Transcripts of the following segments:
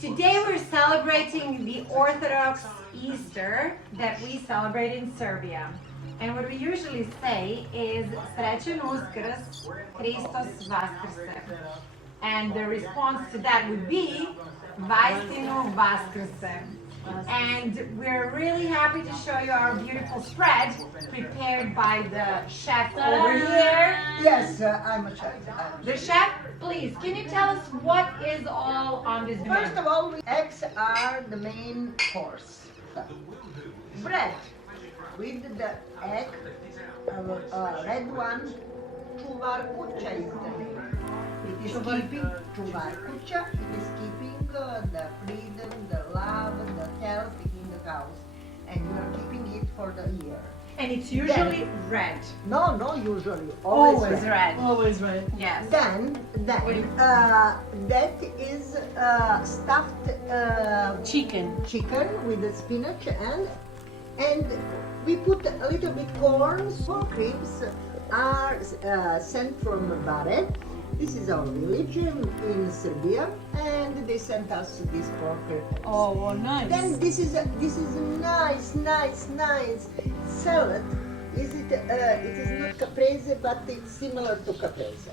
Today we're celebrating the Orthodox Easter that we celebrate in Serbia. And what we usually say is Srećan Uskrs, Hristos Vaskrse. And the response to that would be Vaistinu Vaskrse. And we're really happy to show you our beautiful spread prepared by the chef over here. Yes, I'm a chef. The chef, please, can you tell us what is all on this menu? First of all, eggs are the main course. Bread with the egg, red one, čuvar kuća is the name. It is keeping čuvar kuća. It is keeping the freedom, the love, the health in the house, and you are keeping it for the year. And it's usually red. No, not usually. Always red. Always red. Yes. Then that is stuffed Chicken with the spinach and we put a little bit corn. Pork ribs are sent from Bare. This is our village in Serbia, and they sent us this pork ribs. Oh, well, nice. Then this is nice salad. It is not caprese, but it's similar to caprese.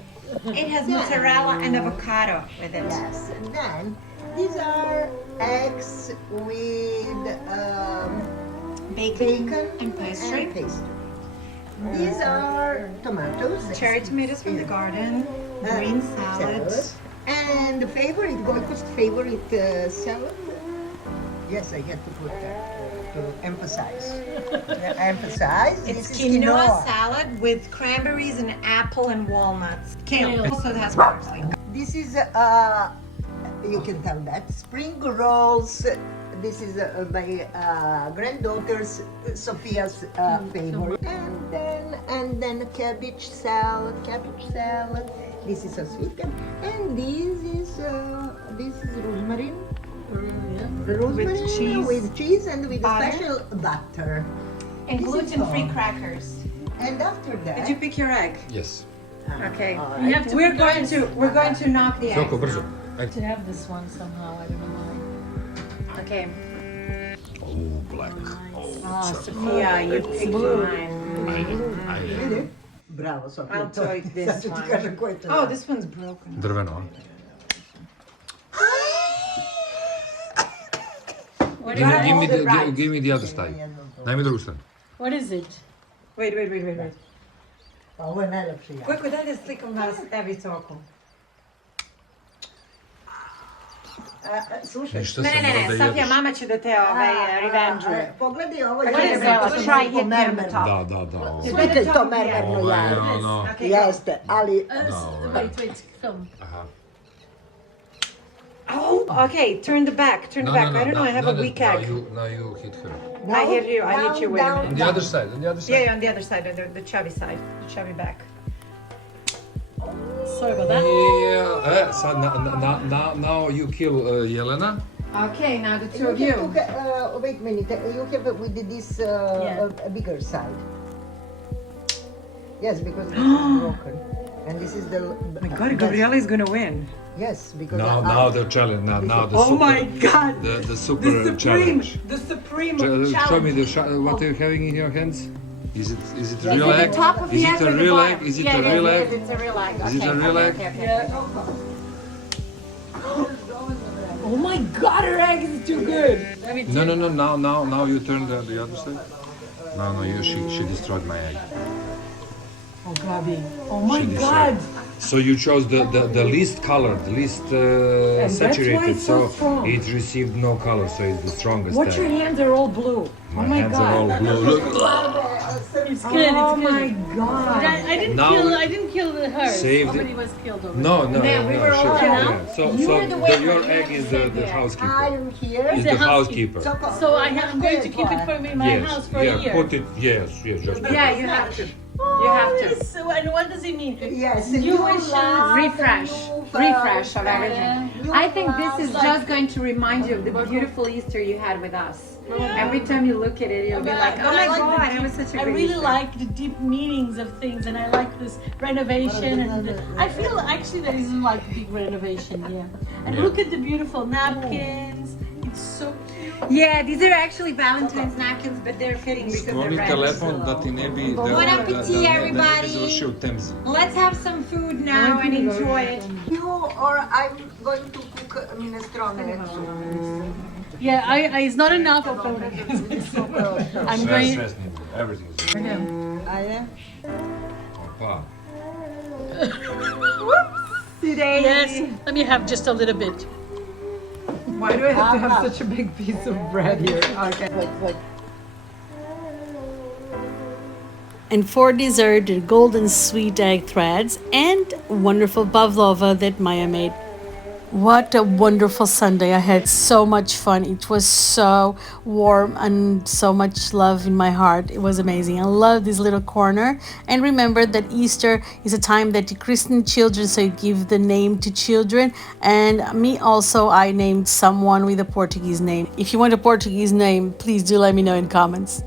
It has mozzarella and avocado with it. Yes. And then these are eggs with Bacon and pastry. These are tomatoes. Cherry tomatoes from the garden. Green salad. And the favorite, Gojko's favorite salad. Yes, I had to put that to emphasize. It's This is quinoa salad with cranberries and apple and walnuts. Kale. Also has parsley. This is, you can tell that, spring rolls. This is my granddaughter's Sophia's favorite. And then cabbage salad. This is a sweet, and this is rosemary. With cheese and with a special butter. And This is gluten-free all. crackers. And after that, Did you pick your egg? Yes. Okay. You have to We're put going those- to knock the Toliko eggs. brzo. Ajde. to have this one somehow. I don't know why. Okay. Oh, black. Oh, Sophia, you picked mine. Ajde. bravo, Sofia. I'll take this Sad ću ti one. kažem ko je to. Oh, this one's broken. Drveno, a? What Give is me, it? give me, hold it the, right. give me the other side. Daj mi drugu stranu. What is it? Wait. Pa ovo je najlepši ja. Koliko daj da slikam vas tebi toku? Slušaj, Ništa Ne, sam morao da Sofia, jedeš. mama će da te revenge-uje. pogledaj ovo What is jaje, that? to Try je hit me on the mermer. top. Da. Ovo, Slikaj to mermerno ovo je jaje. ono... Okay, go. Jeste, ali Wait, film. Aha. Oh, okay, turn the back. I don't know, I have a weak egg. Now you hit her. I hit you with On the other side, on the other side. Yeah, on the other side, the chubby side, the chubby back. Sorry about that. Yeah, sad, now you kill Jelena. Okay, now the two You of you. have wait a minute, you have with this a bigger side. Yes, because this is broken. And this is the... Oh my God, Gabriela is gonna win. Yes, because... Now the challenge, now the Oh super, my God! the super challenge. The supreme Show me challenge. what are you having in your hands? Is it Yes, real at egg? the top of Is the it egg a or the real bottom? egg? Is it Yeah, a yes, real yes, egg? it's a real egg. Is it a real egg? Okay. Oh my God, her egg is too good. No. Now you turn the other side. No. She destroyed my egg. Oh, Gabi. Oh my She God. destroyed. So you chose the least colored, the least why saturated. it's so So strong. it received no color. So it's the strongest Watch your egg. hands are all blue. My Oh my hands are all God. blue. Look. It's good. Oh It's good. my God. I didn't kill her. Saved Somebody it. was killed over. No. Man, we were all sure, down. yeah. So You're the winner. your You egg have is to the stay there. housekeeper. I'm here. Is the the housekeeper. housekeeper. So I'm going to keep it for me in my Yes. house for a year. Put it. Yes. Just put Yeah, it. you have to. You have to. Yes. And what does it mean? Yes, New wishes. Refresh of everything. I think this is just going to remind you of the beautiful Easter you had with us. Every time you look at it, you'll be like, oh my God, it was such a I great really Easter. like the deep meanings of things, and I like this renovation. And I feel actually there is like a big renovation here. And Yeah. look at the beautiful napkins. It's so cute. Yeah, these are actually Valentine's napkins, but they're fitting because they're Skloni red. telefon da ti ne bi... Bon appetit, da ne bi everybody. završio u Temzi. Let's have some food now and enjoy it. You or I'm going to cook minestrone. Yeah, it's not enough for I'm Sve, going. sve snimio. Everything is good. Opa. Today. Yes, let me have just a little bit. Why do I have to have such a big piece of bread here? Okay. And for dessert, the golden sweet egg threads and wonderful pavlova that Maya made. What a wonderful Sunday. I had so much fun. It was so warm and so much love in my heart. It was amazing. I love this little corner. And remember that Easter is a time that you christen children, so you give the name to children. And me also, I named someone with a Portuguese name. If you want a Portuguese name, please do let me know in comments.